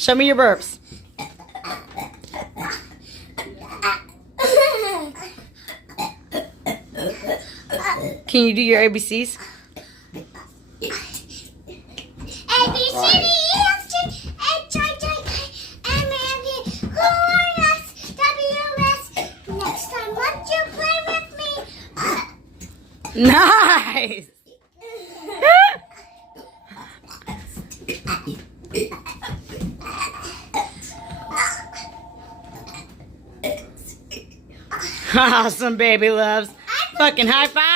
Show me your burps. Can you do your ABCs? A, B, C, D, E, F, G, H, I, J, K, M, N, P, Q, R, S, W, S. Next time, won't you play with me? Nice! Awesome, baby loves. Fucking high five.